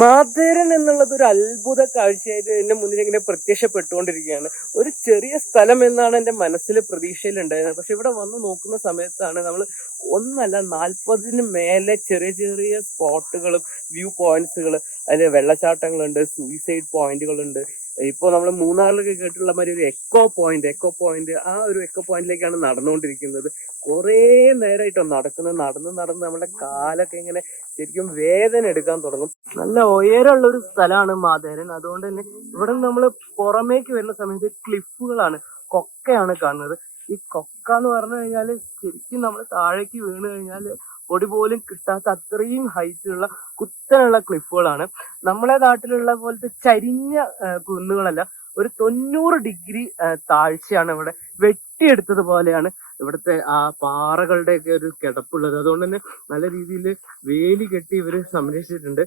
മാതേരൻ എന്നുള്ളത് ഒരു അത്ഭുത കാഴ്ചയായിട്ട് എന്റെ മുന്നിൽ ഇങ്ങനെ പ്രത്യക്ഷപ്പെട്ടുകൊണ്ടിരിക്കുകയാണ്. ഒരു ചെറിയ സ്ഥലം എന്നാണ് എന്റെ മനസ്സിൽ പ്രതീക്ഷയിലുണ്ടായിരുന്നത്. പക്ഷെ ഇവിടെ വന്ന് നോക്കുന്ന സമയത്താണ് നമ്മൾ ഒന്നല്ല 40-ന് മേലെ ചെറിയ ചെറിയ സ്പോട്ടുകളും വ്യൂ പോയിന്റ്സുകൾ, അതിൽ വെള്ളച്ചാട്ടങ്ങളുണ്ട്, സൂയിസൈഡ് പോയിന്റുകളുണ്ട്. ഇപ്പോൾ നമ്മൾ മൂന്നാറിലൊക്കെ കേട്ടിട്ടുള്ള മാതിരി ഒരു എക്കോ പോയിന്റ് ആ ഒരു എക്കോ പോയിന്റിലേക്കാണ് നടന്നുകൊണ്ടിരിക്കുന്നത്. കുറേ നേരമായിട്ടോ നടന്ന് നടന്ന് നമ്മുടെ കാലൊക്കെ ഇങ്ങനെ ശരിക്കും വേദന എടുക്കാൻ തുടങ്ങും. നല്ല ഉയരമുള്ള ഒരു സ്ഥലമാണ് മാതേരൻ. അതുകൊണ്ട് തന്നെ ഇവിടെ നിന്ന് നമ്മൾ പുറമേക്ക് വരുന്ന സമയത്ത് ക്ലിഫുകളാണ്, കൊക്കയാണ് കാണുന്നത്. ഈ കൊക്ക എന്ന് പറഞ്ഞു കഴിഞ്ഞാൽ ശരിക്കും നമ്മൾ താഴേക്ക് വീണ് കഴിഞ്ഞാൽ പൊടി പോലും കിട്ടാത്ത അത്രയും ഹൈറ്റുള്ള കുത്തനുള്ള ക്ലിഫുകളാണ്. നമ്മളെ നാട്ടിലുള്ള പോലത്തെ ചരിഞ്ഞ കുന്നുകളല്ല, ഒരു 90 ഡിഗ്രി താഴ്ചയാണ് ഇവിടെ. വെട്ടിയെടുത്തതുപോലെയാണ് ഇവിടുത്തെ ആ പാറകളുടെയൊക്കെ ഒരു കിടപ്പുള്ളത്. അതുകൊണ്ട് തന്നെ നല്ല രീതിയിൽ വേലി കെട്ടി ഇവര് സംരക്ഷിച്ചിട്ടുണ്ട്.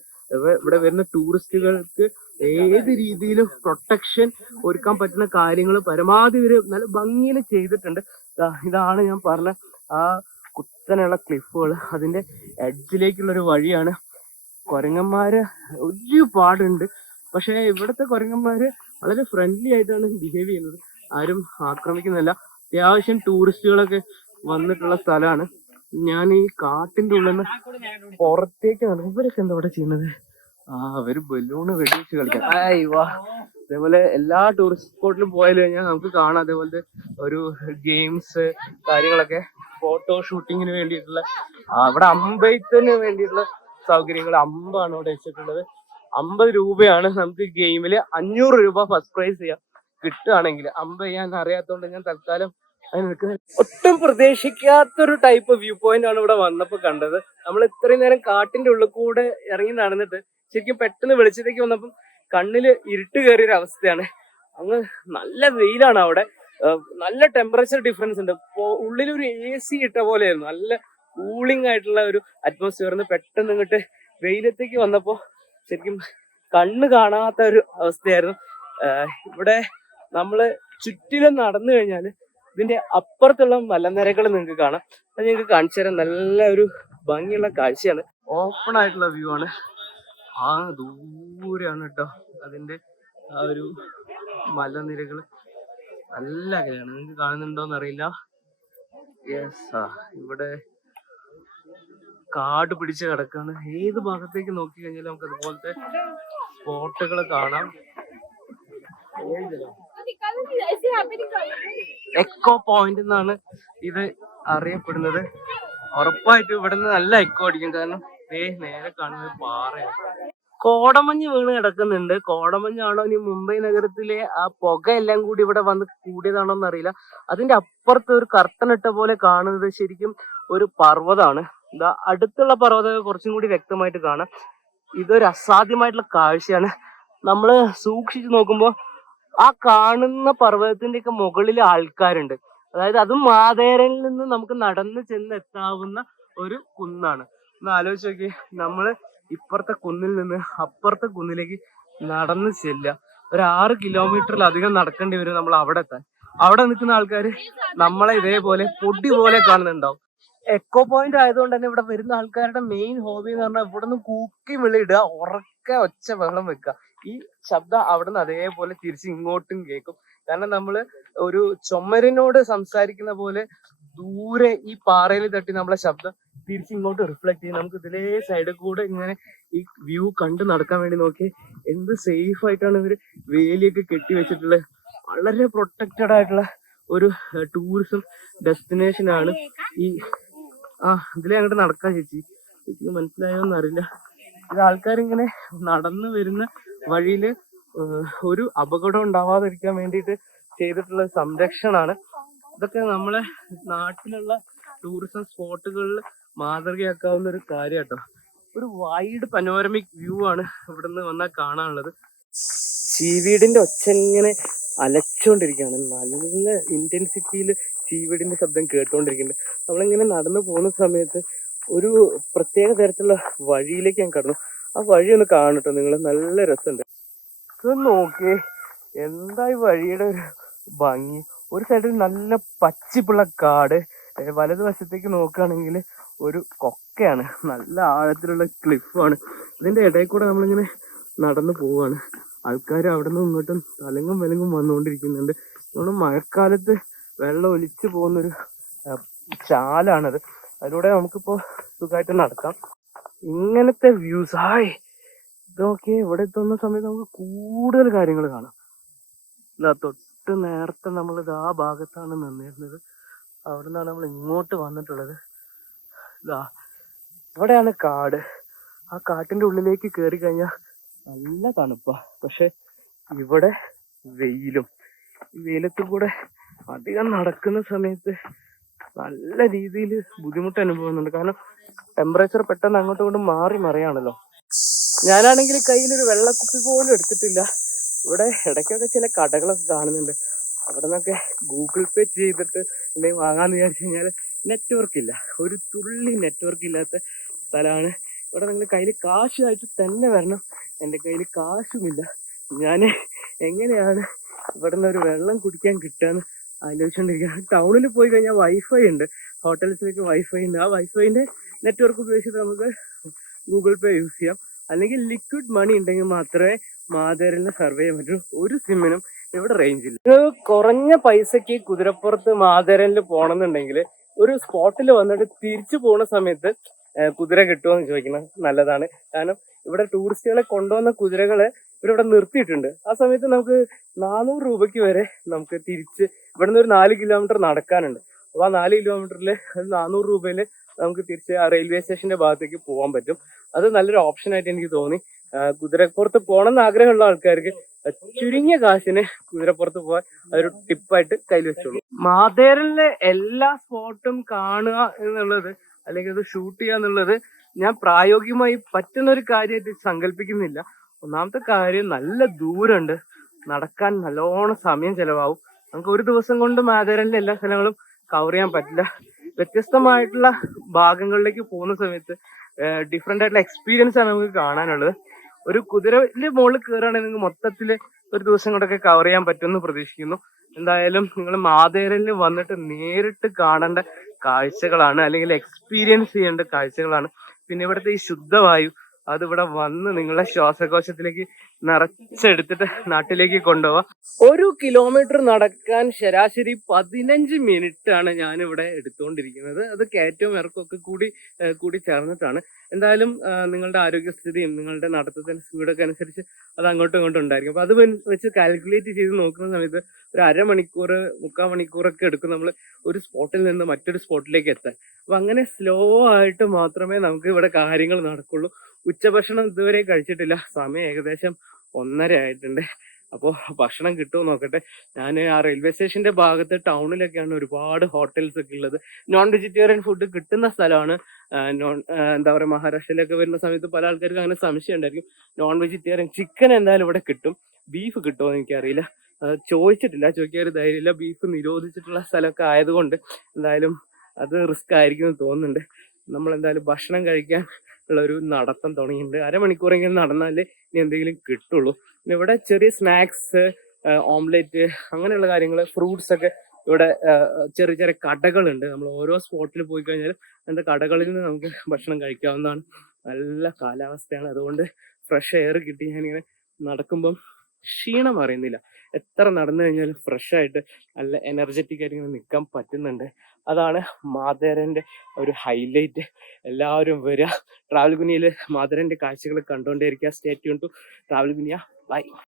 ഇവിടെ വരുന്ന ടൂറിസ്റ്റുകൾക്ക് ഏത് രീതിയിലും പ്രൊട്ടക്ഷൻ ഒരുക്കാൻ പറ്റുന്ന കാര്യങ്ങൾ പരമാവധി ഇവര് നല്ല ഭംഗിയിൽ ചെയ്തിട്ടുണ്ട്. ഇതാണ് ഞാൻ പറഞ്ഞ ആ കുത്തനെയുള്ള ക്ലിഫുകൾ. അതിന്റെ എഡ്ജിലേക്കുള്ളൊരു വഴിയാണ്. കുരങ്ങന്മാര് ഒരുപാടുണ്ട്. പക്ഷെ ഇവിടുത്തെ കുരങ്ങന്മാര് വളരെ ഫ്രണ്ട്ലി ആയിട്ടാണ് ബിഹേവ് ചെയ്യുന്നത്. ആരും ആക്രമിക്കുന്നില്ല. അത്യാവശ്യം ടൂറിസ്റ്റുകളൊക്കെ വന്നിട്ടുള്ള സ്ഥലമാണ്. ഞാൻ ഈ കാട്ടിന്റെ ഉള്ളിൽ നിന്ന് പുറത്തേക്ക് നടക്കും. ഇവരൊക്കെ എന്താ ഇവിടെ ചെയ്യുന്നത്? അവര് ബലൂണ് വെടിവെച്ച് കളിക്കാം. വാ. അതേപോലെ എല്ലാ ടൂറിസ്റ്റ് സ്പോട്ടിലും പോയാലും കഴിഞ്ഞാൽ നമുക്ക് കാണാം അതേപോലത്തെ ഒരു ഗെയിംസ് കാര്യങ്ങളൊക്കെ, ഫോട്ടോ ഷൂട്ടിങ്ങിന് വേണ്ടിയിട്ടുള്ള ഇവിടെ അമ്പെയ്ത്തിന് വേണ്ടിയിട്ടുള്ള സൗകര്യങ്ങൾ. അമ്പാണ് ഇവിടെ വെച്ചിട്ടുള്ളത്. 50 രൂപയാണ് നമുക്ക് ഗെയിമില്. 500 രൂപ ഫസ്റ്റ് പ്രൈസ് ചെയ്യാം കിട്ടുകയാണെങ്കിൽ. അമ്പ് ചെയ്യാൻ അറിയാത്തതുകൊണ്ട് ഞാൻ തൽക്കാലം അത് നിൽക്കുന്നത്. ഒട്ടും പ്രതീക്ഷിക്കാത്തൊരു ടൈപ്പ് വ്യൂ പോയിന്റ് ആണ് ഇവിടെ വന്നപ്പോ കണ്ടത്. നമ്മൾ ഇത്രയും നേരം കാട്ടിന്റെ ഉള്ളിൽ കൂടെ ഇറങ്ങി നടന്നിട്ട് ശരിക്കും പെട്ടെന്ന് വെളിച്ചത്തേക്ക് വന്നപ്പം കണ്ണില് ഇരുട്ട് കയറിയൊരു അവസ്ഥയാണ്. അങ്ങ് നല്ല വെയിലാണ് അവിടെ. നല്ല ടെമ്പറേച്ചർ ഡിഫറൻസ് ഉണ്ട്. ഉള്ളിലൊരു AC ഇട്ട പോലെയായിരുന്നു. നല്ല കൂളിംഗ് ആയിട്ടുള്ള ഒരു അറ്റ്മോസ്ഫിയറിന് പെട്ടെന്ന് ഇങ്ങോട്ട് വെയിലത്തേക്ക് വന്നപ്പോ ശരിക്കും കണ്ണ് കാണാത്ത ഒരു അവസ്ഥയായിരുന്നു. ഇവിടെ നമ്മള് ചുറ്റിലും നടന്നു കഴിഞ്ഞാല് ഇതിന്റെ അപ്പുറത്തുള്ള മലനിരകൾ നിങ്ങൾക്ക് കാണാം. അത് നിങ്ങൾക്ക് കാണിച്ചു തരാം. നല്ല ഒരു ഭംഗിയുള്ള കാഴ്ചയാണ്. ഓപ്പൺ ആയിട്ടുള്ള വ്യൂ ആണ്. ദൂരെയാണ് കേട്ടോ അതിന്റെ ആ ഒരു മലനിരകള്. നല്ല അകലെയാണ്. നിങ്ങൾക്ക് കാണുന്നുണ്ടോന്ന് അറിയില്ല. യെസ്, ഇവിടെ കാട് പിടിച്ച് കിടക്കാണ്. ഏത് ഭാഗത്തേക്ക് നോക്കി കഴിഞ്ഞാലും നമുക്ക് അതുപോലത്തെ സ്പോട്ടുകൾ കാണാം. എക്കോ പോയിന്റ് എന്നാണ് ഇത് അറിയപ്പെടുന്നത്. ഉറപ്പായിട്ടും ഇവിടെ നിന്ന് നല്ല എക്കോ അടിക്കും. കാരണം നേരെ കാണുന്നത് പാറയാണ്. കോടമഞ്ഞ് വീണ് കിടക്കുന്നുണ്ട്. കോടമഞ്ഞാണോ ഇനി മുംബൈ നഗരത്തിലെ ആ പുകയെല്ലാം കൂടി ഇവിടെ വന്ന് കൂടിയതാണോ എന്നറിയില്ല. അതിന്റെ അപ്പുറത്ത് ഒരു കർട്ടനിട്ട പോലെ കാണുന്നത് ശരിക്കും ഒരു പർവ്വതമാണ്. ഇതാ അടുത്തുള്ള പർവ്വതം കുറച്ചും കൂടി വ്യക്തമായിട്ട് കാണാം. ഇതൊരു അസാധ്യമായിട്ടുള്ള കാഴ്ചയാണ്. നമ്മള് സൂക്ഷിച്ചു നോക്കുമ്പോൾ ആ കാണുന്ന പർവ്വതത്തിന്റെ ഒക്കെ മുകളിൽ ആൾക്കാരുണ്ട്. അതായത് അതും മാതേരനിൽ നിന്ന് നമുക്ക് നടന്ന് ചെന്ന് എത്താവുന്ന ഒരു കുന്നാണ്. ഒന്ന് ആലോചിച്ച് നോക്കി, നമ്മള് ഇപ്പുറത്തെ കുന്നിൽ നിന്ന് അപ്പുറത്തെ കുന്നിലേക്ക് നടന്ന് ചെല്ലുക. ഒരു 6 കിലോമീറ്ററിലധികം നടക്കേണ്ടി വരും നമ്മൾ അവിടെ എത്താൻ. അവിടെ നിൽക്കുന്ന ആൾക്കാര് നമ്മളെ ഇതേപോലെ പൊടി പോലെ കാണുന്നുണ്ടാവും. എക്കോ പോയിന്റ് ആയതുകൊണ്ട് തന്നെ ഇവിടെ വരുന്ന ആൾക്കാരുടെ മെയിൻ ഹോബി എന്ന് പറഞ്ഞാൽ ഇവിടെ നിന്ന് കൂക്കി വിളിയിടുക, ഉറക്കെ ഒച്ച വെള്ളം വെക്കുക. ഈ ശബ്ദം അവിടെ നിന്ന് അതേപോലെ തിരിച്ച് ഇങ്ങോട്ടും കേൾക്കും. കാരണം നമ്മള് ഒരു ചുമരിനോട് സംസാരിക്കുന്ന പോലെ ദൂരെ ഈ പാറയിൽ തട്ടി നമ്മളെ ശബ്ദം തിരിച്ചിങ്ങോട്ട് റിഫ്ലക്ട് ചെയ്യും. നമുക്ക് ഇതിലേ സൈഡിൽ കൂടെ ഇങ്ങനെ ഈ വ്യൂ കണ്ട് നടക്കാൻ വേണ്ടി നോക്കി എന്ത് സേഫ് ആയിട്ടാണ് ഇവര് വേലിയൊക്കെ കെട്ടി വെച്ചിട്ടുള്ളത്. വളരെ പ്രൊട്ടക്റ്റഡ് ആയിട്ടുള്ള ഒരു ടൂറിസം ഡെസ്റ്റിനേഷൻ ആണ് ഈ ഇതിലെ അങ്ങോട്ട് നടക്കാൻ. ചേച്ചിക്ക് മനസ്സിലായോന്ന് അറിയില്ല. ഇത് ആൾക്കാരിങ്ങനെ നടന്നു വരുന്ന വഴിയില് ഒരു അപകടം ഉണ്ടാവാതിരിക്കാൻ വേണ്ടിയിട്ട് ചെയ്തിട്ടുള്ള സംരക്ഷണാണ്. ഇതൊക്കെ നമ്മളെ നാട്ടിലുള്ള ടൂറിസം സ്പോട്ടുകളിൽ മാതൃകയാക്കാവുന്ന ഒരു കാര്യം കേട്ടോ. ഒരു വൈഡ് പനോരമിക് വ്യൂ ആണ് ഇവിടുന്ന് വന്നാൽ കാണാനുള്ളത്. ചീവീടിന്റെ ഒച്ച ഇങ്ങനെ അലച്ചോണ്ടിരിക്കുകയാണ്. നല്ല ഇന്റൻസിറ്റിയിൽ ചീവീടിന്റെ ശബ്ദം കേട്ടോണ്ടിരിക്കുന്നുണ്ട്. നമ്മളിങ്ങനെ നടന്നു പോകുന്ന സമയത്ത് ഒരു പ്രത്യേക തരത്തിലുള്ള വഴിയിലേക്ക് ഞാൻ കടന്നു. ആ വഴി ഒന്ന് കാണട്ടോ നിങ്ങൾ, നല്ല രസമുണ്ട്. ഇതൊന്ന് നോക്കിയേ, എന്താ ഈ വഴിയുടെ ഒരു ഭംഗി. ഒരു സൈഡിൽ നല്ല പച്ചിപ്പുള്ള കാട്, വലതുവശത്തേക്ക് നോക്കുകയാണെങ്കിൽ ഒരു കൊക്കയാണ്, നല്ല ആഴത്തിലുള്ള ക്ലിഫാണ്. ഇതിന്റെ ഇടയിൽ കൂടെ നമ്മളിങ്ങനെ നടന്നു പോവാണ്. ആൾക്കാർ അവിടെ നിന്നും ഇങ്ങോട്ടും തലങ്ങും വിലങ്ങും വന്നുകൊണ്ടിരിക്കുന്നുണ്ട്. നമ്മൾ മഴക്കാലത്ത് വെള്ളം ഒലിച്ചു പോകുന്നൊരു ചാലാണത്. അതിലൂടെ നമുക്കിപ്പോ സുഖമായിട്ട് നടക്കാം. ഇങ്ങനത്തെ വ്യൂസ് ഇതൊക്കെ ഇവിടെ എത്തുന്ന സമയത്ത് നമുക്ക് കൂടുതൽ കാര്യങ്ങൾ കാണാം. ഇതാ തൊട്ട് നേരത്തെ നമ്മളിത് ആ ഭാഗത്താണ് നിന്നിരുന്നത്. അവിടെ നിന്നാണ് നമ്മൾ ഇങ്ങോട്ട് വന്നിട്ടുള്ളത്. ഇതാ ഇവിടെയാണ് കാട്. ആ കാട്ടിന്റെ ഉള്ളിലേക്ക് കയറി കഴിഞ്ഞാൽ നല്ല തണുപ്പാ. പക്ഷെ ഇവിടെ വെയിലും. ഈ വെയിലത്ത് കൂടെ അധികം നടക്കുന്ന സമയത്ത് നല്ല രീതിയിൽ ബുദ്ധിമുട്ട് അനുഭവപ്പെടുന്നുണ്ട്. കാരണം ടെമ്പറേച്ചർ പെട്ടെന്ന് അങ്ങോട്ടും ഇങ്ങോട്ടും മാറി മറിയാണല്ലോ. ഞാനാണെങ്കിൽ കയ്യിലൊരു വെള്ളക്കുപ്പി പോലും എടുത്തിട്ടില്ല. ഇവിടെ ഇടയ്ക്കൊക്കെ ചില കടകളൊക്കെ കാണുന്നുണ്ട്. അവിടെ നിന്നൊക്കെ ഗൂഗിൾ പേ ചെയ്തിട്ട് എന്തെങ്കിലും വാങ്ങാന്ന് വിചാരിച്ചു കഴിഞ്ഞാൽ നെറ്റ്വർക്ക് ഇല്ല. ഒരു തുള്ളി നെറ്റ്വർക്ക് ഇല്ലാത്ത സ്ഥലമാണ്. ഇവിടെ നിങ്ങൾ കയ്യിൽ കാശായിട്ട് തന്നെ വരണം. എൻ്റെ കയ്യിൽ കാശുമില്ല. ഞാൻ എങ്ങനെയാണ് ഇവിടെ നിന്ന് ഒരു വെള്ളം കുടിക്കാൻ കിട്ടാന്ന് ആലോചിച്ചുകൊണ്ടിരിക്കുക. ടൗണിൽ പോയി കഴിഞ്ഞാൽ വൈഫൈ ഉണ്ട്, ഹോട്ടൽസിലേക്ക് വൈഫൈ ഉണ്ട്. ആ വൈഫൈൻ്റെ നെറ്റ്വർക്ക് ഉപയോഗിച്ചിട്ട് നമുക്ക് ഗൂഗിൾ പേ യൂസ് ചെയ്യാം. അല്ലെങ്കിൽ ലിക്വിഡ് മണി ഉണ്ടെങ്കിൽ മാത്രമേ മാതേരലിനെ സർവേ ചെയ്യാൻ പറ്റൂ. ഒരു സിമ്മിനും ഇവിടെ റേഞ്ച് ഇല്ല. കുറഞ്ഞ പൈസക്ക് കുതിരപ്പുറത്ത് മാതേരലിൽ പോകണമെന്നുണ്ടെങ്കിൽ ഒരു സ്പോട്ടിൽ വന്നിട്ട് തിരിച്ചു പോകുന്ന സമയത്ത് കുതിര കിട്ടുമോ എന്ന് ചോദിക്കണം. നല്ലതാണ്. കാരണം ഇവിടെ ടൂറിസ്റ്റുകളെ കൊണ്ടുവന്ന കുതിരകളെ ഇവരിവിടെ നിർത്തിയിട്ടുണ്ട്. ആ സമയത്ത് നമുക്ക് 400 രൂപയ്ക്ക് വരെ നമുക്ക് തിരിച്ച് ഇവിടുന്ന് ഒരു 4 കിലോമീറ്റർ നടക്കാനുണ്ട്. അപ്പോൾ ആ 4 കിലോമീറ്ററിൽ 400 രൂപയിൽ നമുക്ക് തിരിച്ച് ആ റെയിൽവേ സ്റ്റേഷന്റെ ഭാഗത്തേക്ക് പോകാൻ പറ്റും. അത് നല്ലൊരു ഓപ്ഷൻ ആയിട്ട് എനിക്ക് തോന്നി. കുതിരപ്പുറത്ത് പോകണം എന്ന് ആഗ്രഹമുള്ള ആൾക്കാർക്ക് ചുരുങ്ങിയ കാശിന് കുതിരപ്പുറത്ത് പോകാൻ അതൊരു ടിപ്പായിട്ട് കയ്യിൽ വെച്ചോളൂ. മാതേരലിലെ എല്ലാ സ്പോട്ടും കാണുക എന്നുള്ളത് അല്ലെങ്കിൽ അത് ഷൂട്ട് ചെയ്യുക എന്നുള്ളത് ഞാൻ പ്രായോഗികമായി പറ്റുന്ന ഒരു കാര്യമായിട്ട് സങ്കല്പിക്കുന്നില്ല. ഒന്നാമത്തെ കാര്യം, നല്ല ദൂരമുണ്ട്, നടക്കാൻ നല്ലോണം സമയം ചെലവാകും. നമുക്ക് ഒരു ദിവസം കൊണ്ട് മാതേരലിലെ എല്ലാ സ്ഥലങ്ങളും കവർ ചെയ്യാൻ പറ്റില്ല. വ്യത്യസ്തമായിട്ടുള്ള ഭാഗങ്ങളിലേക്ക് പോകുന്ന സമയത്ത് ഡിഫറെന്റ് ആയിട്ടുള്ള എക്സ്പീരിയൻസ് ആണ് നമുക്ക് കാണാനുള്ളത്. ഒരു കുതിരയുടെ മുകളിൽ കയറുകയാണെങ്കിൽ നിങ്ങൾക്ക് മൊത്തത്തിൽ ഒരു ദിവസം കൊണ്ടൊക്കെ കവർ ചെയ്യാൻ പറ്റുമെന്ന് പ്രതീക്ഷിക്കുന്നു. എന്തായാലും നിങ്ങൾ മാതേരലിൽ വന്നിട്ട് നേരിട്ട് കാണേണ്ട കാഴ്ചകളാണ്, അല്ലെങ്കിൽ എക്സ്പീരിയൻസ് ചെയ്യേണ്ട കാഴ്ചകളാണ്. പിന്നെ ഇവിടുത്തെ ഈ ശുദ്ധവായു അതിവിടെ വന്ന് നിങ്ങളെ ശ്വാസകോശത്തിലേക്ക് നിറച്ചെടുത്തിട്ട് നാട്ടിലേക്ക് കൊണ്ടുപോവാം. 1 കിലോമീറ്റർ നടക്കാൻ ശരാശരി 15 മിനിറ്റ് ആണ് ഞാനിവിടെ എടുത്തുകൊണ്ടിരിക്കുന്നത്. അത് കയറ്റവും ഇറക്കമൊക്കെ കൂടി ചേർന്നിട്ടാണ്. എന്തായാലും നിങ്ങളുടെ ആരോഗ്യസ്ഥിതിയും നിങ്ങളുടെ നടത്തത്തിന്റെ സ്പീഡൊക്കെ അനുസരിച്ച് അത് അങ്ങോട്ടും ഇങ്ങോട്ടും ഉണ്ടായിരിക്കും. അപ്പൊ അത് വെച്ച് കാൽക്കുലേറ്റ് ചെയ്ത് നോക്കുന്ന സമയത്ത് ഒരു അരമണിക്കൂർ 3/4 മണിക്കൂറൊക്കെ എടുക്കും നമ്മൾ ഒരു സ്പോട്ടിൽ നിന്ന് മറ്റൊരു സ്പോട്ടിലേക്ക് എത്താൻ. അപ്പൊ അങ്ങനെ സ്ലോ ആയിട്ട് മാത്രമേ നമുക്ക് ഇവിടെ കാര്യങ്ങൾ നടക്കുള്ളൂ. ഉച്ചഭക്ഷണം ഇതുവരെ കഴിച്ചിട്ടില്ല. സമയം ഏകദേശം 1:30 ആയിട്ടുണ്ട്. അപ്പോൾ ഭക്ഷണം കിട്ടുമോ നോക്കട്ടെ. ഞാൻ ആ റെയിൽവേ സ്റ്റേഷന്റെ ഭാഗത്ത് ടൗണിലൊക്കെയാണ് ഒരുപാട് ഹോട്ടൽസ് ഒക്കെ ഉള്ളത്. നോൺ വെജിറ്റേറിയൻ ഫുഡ് കിട്ടുന്ന സ്ഥലമാണ്. എന്താ പറയുക, മഹാരാഷ്ട്രയിലൊക്കെ വരുന്ന സമയത്ത് പല ആൾക്കാർക്കും അങ്ങനെ സംശയം ഉണ്ടായിരിക്കും. നോൺ വെജിറ്റേറിയൻ ചിക്കൻ എന്തായാലും ഇവിടെ കിട്ടും. ബീഫ് കിട്ടുമോ എന്ന് എനിക്കറിയില്ല, ചോദിച്ചിട്ടില്ല, ചോദിക്കാൻ ഒരു ധൈര്യമില്ല. ബീഫ് നിരോധിച്ചിട്ടുള്ള സ്ഥലമൊക്കെ ആയതുകൊണ്ട് എന്തായാലും അത് റിസ്ക് ആയിരിക്കും എന്ന് തോന്നുന്നുണ്ട്. നമ്മൾ എന്തായാലും ഭക്ഷണം കഴിക്കാൻ ഉള്ള ഒരു നടത്തം തുടങ്ങിയിട്ടുണ്ട്. അരമണിക്കൂറെങ്കിലും നടന്നാലേ ഇനി എന്തെങ്കിലും കിട്ടുള്ളൂ. പിന്നെ ഇവിടെ ചെറിയ സ്നാക്സ്, ഓംലെറ്റ്, അങ്ങനെയുള്ള കാര്യങ്ങൾ, ഫ്രൂട്ട്സ് ഒക്കെ ഇവിടെ ചെറിയ ചെറിയ കടകളുണ്ട്. നമ്മൾ ഓരോ സ്പോട്ടിൽ പോയി കഴിഞ്ഞാൽ അങ്ങനത്തെ കടകളിൽ നിന്ന് നമുക്ക് ഭക്ഷണം കഴിക്കാവുന്നതാണ്. നല്ല കാലാവസ്ഥയാണ്, അതുകൊണ്ട് ഫ്രഷ് എയർ കിട്ടി ഞാനിങ്ങനെ നടക്കുമ്പം ക്ഷീണം അറിയുന്നില്ല. എത്ര നടന്നു കഴിഞ്ഞാലും ഫ്രഷ് ആയിട്ട് നല്ല എനർജറ്റിക് ആയിട്ട് ഇങ്ങനെ നിൽക്കാൻ പറ്റുന്നുണ്ട്. അതാണ് മാതേരന്റെ ഒരു ഹൈലൈറ്റ്. എല്ലാവരും വരിക, ട്രാവൽ ഗുനിയയിൽ മാതേരന്റെ കാഴ്ചകൾ കണ്ടുകൊണ്ടേയിരിക്കുക. Stay tune to travel Guniya. By.